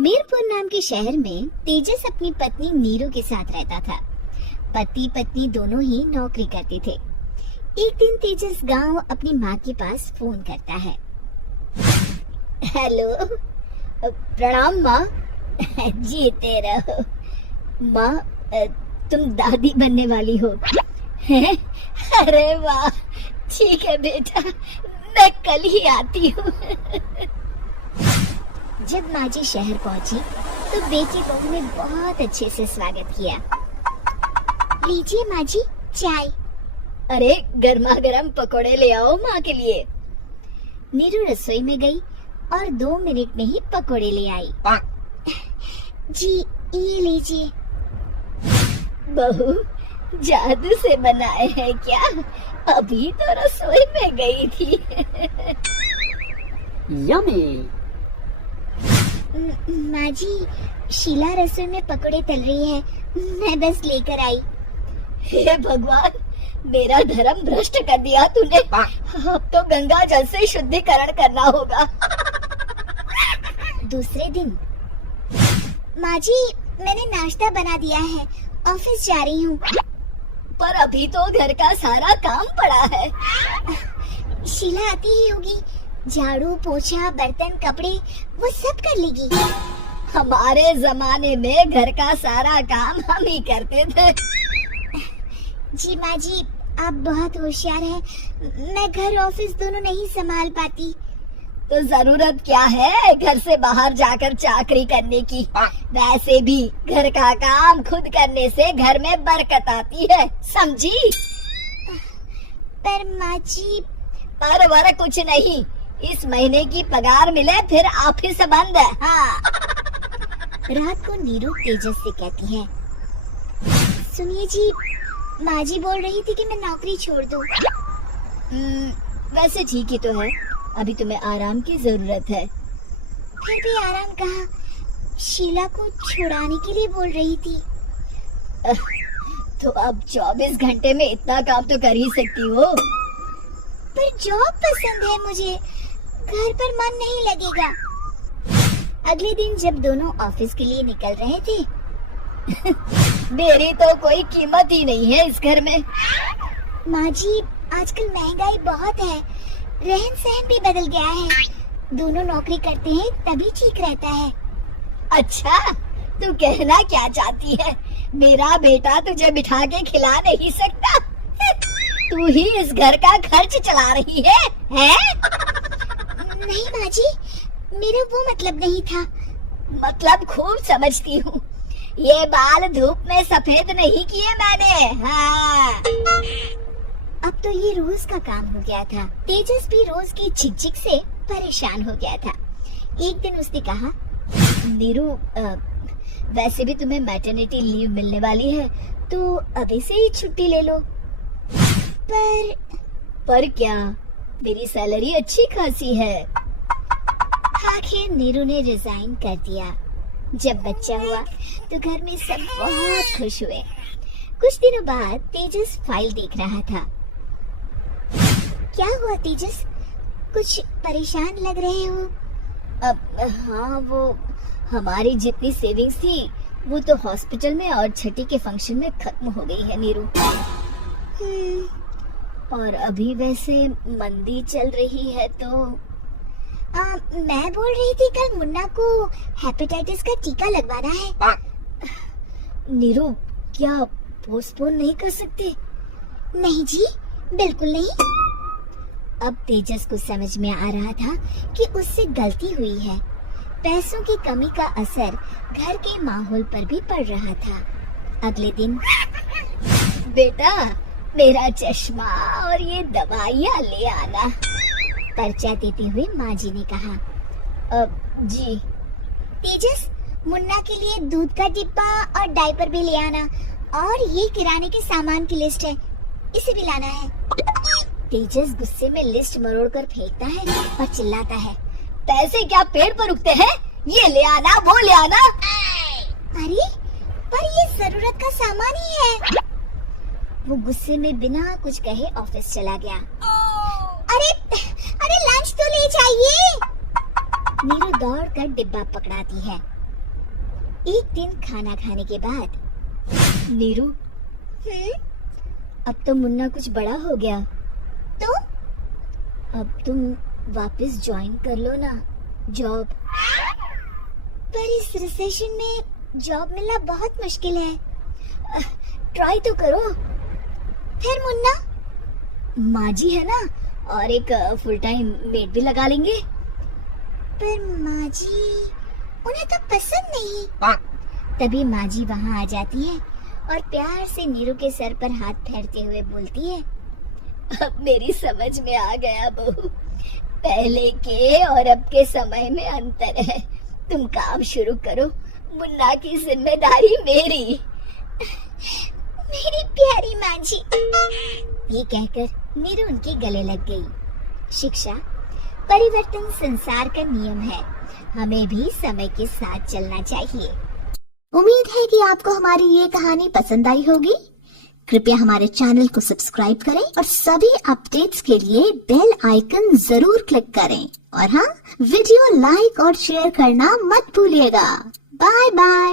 मीरपुर नाम के शहर में तेजस अपनी पत्नी नीरू के साथ रहता था। पति पत्नी दोनों ही नौकरी करते थे। एक दिन तेजस गांव अपनी माँ के पास फोन करता है। हेलो, प्रणाम माँ। जीते रहो माँ, तुम दादी बनने वाली हो। अरे वाह, ठीक है बेटा, मैं कल ही आती हूँ। जब माँ जी शहर पहुंची तो बेटी बहू ने बहुत अच्छे से स्वागत किया। लीजिए माँ जी, चाय। अरे गर्मा गर्म पकोड़े ले आओ माँ के लिए। नीरू रसोई में गई और 2 मिनट में ही पकोड़े ले आई। जी ये लीजिए। बहू जादू से बनाए हैं क्या? अभी तो रसोई में गई थी। यम्मी। माँ जी, शीला रसोई में पकोड़े तल रही है, मैं बस लेकर आई। हे भगवान, मेरा धर्म भ्रष्ट कर दिया तूने। अब तो गंगा जल से शुद्धिकरण करना होगा। दूसरे दिन, माँ जी मैंने नाश्ता बना दिया है, ऑफिस जा रही हूँ। पर अभी तो घर का सारा काम पड़ा है। शीला आती ही होगी, झाड़ू पोछा बर्तन कपड़े वो सब कर लेगी। हमारे जमाने में घर का सारा काम हम ही करते थे। जी माँ जी, आप बहुत होशियार हैं, मैं घर ऑफिस दोनों नहीं संभाल पाती। तो जरूरत क्या है घर से बाहर जाकर चाकरी करने की? वैसे भी घर का काम खुद करने से घर में बरकत आती है, समझी? पर माँ जी, पर वर कुछ नहीं, इस महीने की पगार मिले फिर ऑफिस बंद है। हाँ। रात को नीरू तेजस से कहती है, सुनिए जी, माँ जी बोल रही थी कि मैं नौकरी छोड़ दूं। वैसे ठीक ही तो है, अभी तुम्हें आराम की जरूरत है। फिर भी आराम कहाँ, शीला को छुड़ाने के लिए बोल रही थी। तो अब 24 घंटे में इतना काम तो कर ही सकती हो। पर जॉब पसंद है मुझे, घर पर मन नहीं लगेगा। अगले दिन जब दोनों ऑफिस के लिए निकल रहे थे, मेरी तो कोई कीमत ही नहीं है इस घर में। माँ जी, आजकल महंगाई बहुत है, रहन सहन भी बदल गया है। दोनों नौकरी करते हैं तभी ठीक रहता है। अच्छा, तू कहना क्या चाहती है? मेरा बेटा तुझे बिठा के खिला नहीं सकता? तू ही इस घर का खर्च चला रही है, हैं? नहीं माँ जी, मेरा वो मतलब नहीं था। मतलब खूब समझती हूँ, ये बाल धूप में सफेद नहीं किए मैंने। हाँ। अब तो ये रोज का काम हो गया था। तेजस भी रोज की झिकझिक से परेशान हो गया था। एक दिन उसने कहा, नीरू, वैसे भी तुम्हें मैटरनिटी लीव मिलने वाली है, तो अभी से ही छुट्टी ले लो। पर क्या, मेरी सैलरी अच्छी खासी है। आखिर नीरू ने रिजाइन कर दिया। जब बच्चा हुआ तो घर में सब बहुत खुश हुए। कुछ दिनों बाद तेजस फाइल देख रहा था। क्या हुआ तेजस, कुछ परेशान लग रहे हो? हाँ, वो हमारी जितनी सेविंग्स थी वो तो हॉस्पिटल में और छठी के फंक्शन में खत्म हो गई है नीरू। और अभी वैसे मंदी चल रही है तो मैं बोल रही थी कल मुन्ना को हेपेटाइटिस का टीका लगवाना है। नीरू, क्या पोस्टपोन नहीं कर सकते? नहीं जी, बिल्कुल नहीं। अब तेजस को समझ में आ रहा था कि उससे गलती हुई है। पैसों की कमी का असर घर के माहौल पर भी पड़ रहा था। अगले दिन, बेटा मेरा चश्मा और ये दवाइयाँ ले आना, पर्चा देते हुए माँ जी ने कहा। जी। तेजस, मुन्ना के लिए दूध का डिब्बा और डायपर भी ले आना, और ये किराने के सामान की लिस्ट है, इसे भी लाना है। तेजस गुस्से में लिस्ट मरोड़कर फेंकता है और चिल्लाता है, पैसे क्या पेड़ पर उगते हैं? ये ले आना, वो ले आना। अरे, पर ये जरूरत का सामान ही है। वो गुस्से में बिना कुछ कहे ऑफिस चला गया। अरे लंच तो ले जाइए। नीरू दौड़ कर डिब्बा पकड़ाती है एक दिन खाना खाने के बाद, नीरू, अब तो मुन्ना कुछ बड़ा हो गया, तो अब तुम वापस ज्वाइन कर लो ना जॉब। पर इस रिसेशन में जॉब मिलना बहुत मुश्किल है, ट्राई तो करो। फिर मुन्ना, माँ जी है ना, और एक फुल टाइम मेड भी लगा लेंगे। पर माँ जी, उन्हें तो पसंद नहीं। तभी माँ जी वहाँ आ जाती है और प्यार से नीरू के सर पर हाथ फेरते हुए बोलती है, अब मेरी समझ में आ गया बहू, पहले के और अब के समय में अंतर है। तुम काम शुरू करो, मुन्ना की जिम्मेदारी मेरी। मेरी प्यारी माँ जी। ये कहकर नीरू उनके गले लग गई। शिक्षा, परिवर्तन संसार का नियम है, हमें भी समय के साथ चलना चाहिए। उम्मीद है कि आपको हमारी ये कहानी पसंद आई होगी। कृपया हमारे चैनल को सब्सक्राइब करें और सभी अपडेट्स के लिए बेल आइकन जरूर क्लिक करें। और हाँ, वीडियो लाइक और शेयर करना मत भूलिएगा। Bye bye.